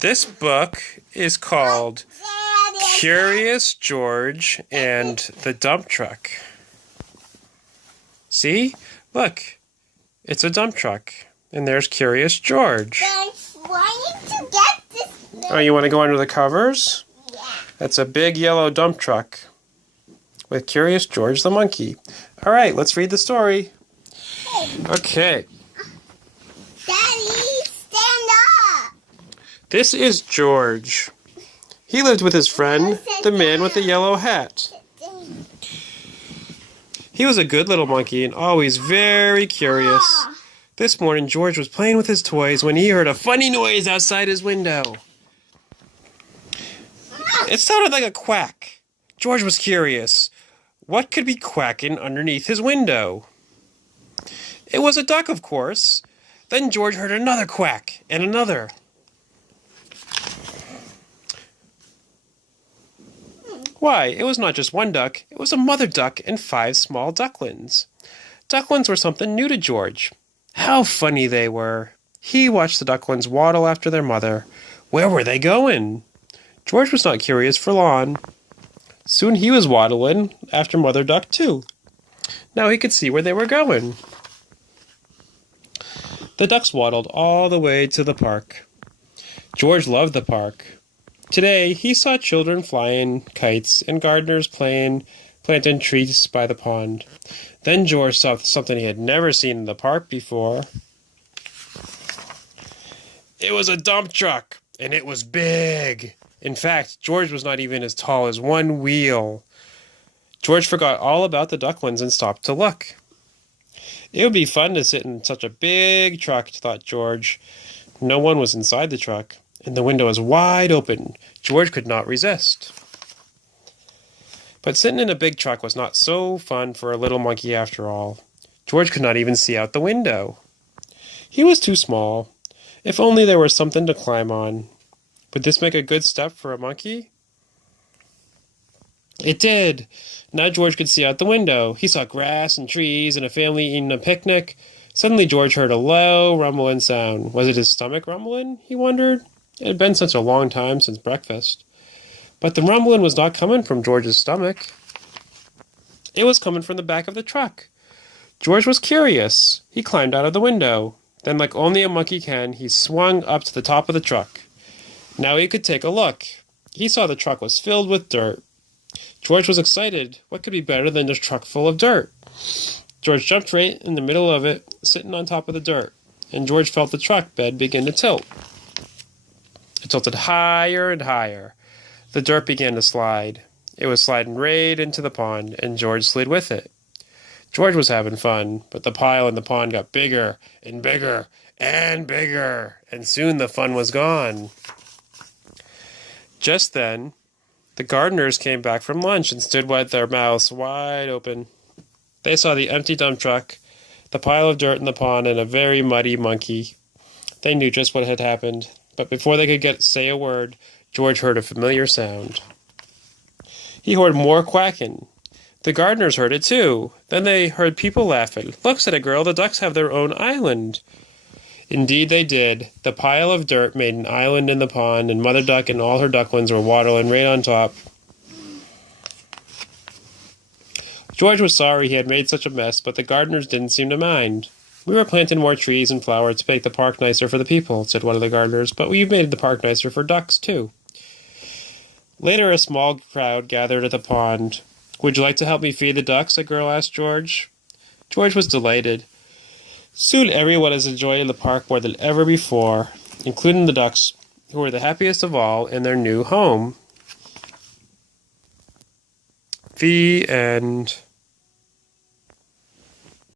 This book is called Curious George and the Dump Truck. See? Look, it's a dump truck. And there's Curious George. Why did you get this? Oh, you want to go under the covers? Yeah. That's a big yellow dump truck with Curious George the monkey. All right, let's read the story. Okay. Daddy, stand up. This is George. He lived with his friend, the man with the yellow hat. He was a good little monkey and always very curious. This morning, George was playing with his toys when he heard a funny noise outside his window. It sounded like a quack. George was curious. What could be quacking underneath his window? It was a duck, of course. Then George heard another quack and another. Why, it was not just one duck. It was a mother duck and 5 small ducklings. Ducklings were something new to George. How funny they were. He watched the ducklings waddle after their mother. Where were they going? George was not curious for long. Soon he was waddling after Mother Duck too. Now he could see where they were going. The ducks waddled all the way to the park. George loved the park. Today he saw children flying kites and gardeners planting trees by the pond. Then George saw something he had never seen in the park before. It was a dump truck, and it was big. In fact, George was not even as tall as one wheel. George forgot all about the ducklings and stopped to look. It would be fun to sit in such a big truck, thought George. No one was inside the truck, and the window was wide open. George could not resist. But sitting in a big truck was not so fun for a little monkey after all. George could not even see out the window. He was too small. If only there was something to climb on. Would this make a good step for a monkey? It did. Now George could see out the window. He saw grass and trees and a family eating a picnic. Suddenly George heard a low rumbling sound. Was it his stomach rumbling? He wondered. It had been such a long time since breakfast. But the rumbling was not coming from George's stomach. It was coming from the back of the truck. George was curious. He climbed out of the window. Then, like only a monkey can, he swung up to the top of the truck. Now he could take a look. He saw the truck was filled with dirt. George was excited. What could be better than a truck full of dirt? George jumped right in the middle of it, sitting on top of the dirt, and George felt the truck bed begin to tilt. It tilted higher and higher. The dirt began to slide. It was sliding right into the pond, and George slid with it. George was having fun, but the pile in the pond got bigger and bigger and bigger, and soon the fun was gone. Just then, the gardeners came back from lunch and stood with their mouths wide open. They saw the empty dump truck, the pile of dirt in the pond, and a very muddy monkey. They knew just what had happened, but before they could say a word, George heard a familiar sound. He heard more quacking. The gardeners heard it too. Then they heard people laughing. Look, said a girl, the ducks have their own island. Indeed they did. The pile of dirt made an island in the pond, and Mother Duck and all her ducklings were waddling right on top. George was sorry he had made such a mess, but the gardeners didn't seem to mind. We were planting more trees and flowers to make the park nicer for the people, said one of the gardeners, but we've made the park nicer for ducks, too. Later, a small crowd gathered at the pond. Would you like to help me feed the ducks? A girl asked George. George was delighted. Soon everyone was enjoying the park more than ever before, including the ducks, who were the happiest of all in their new home. The end.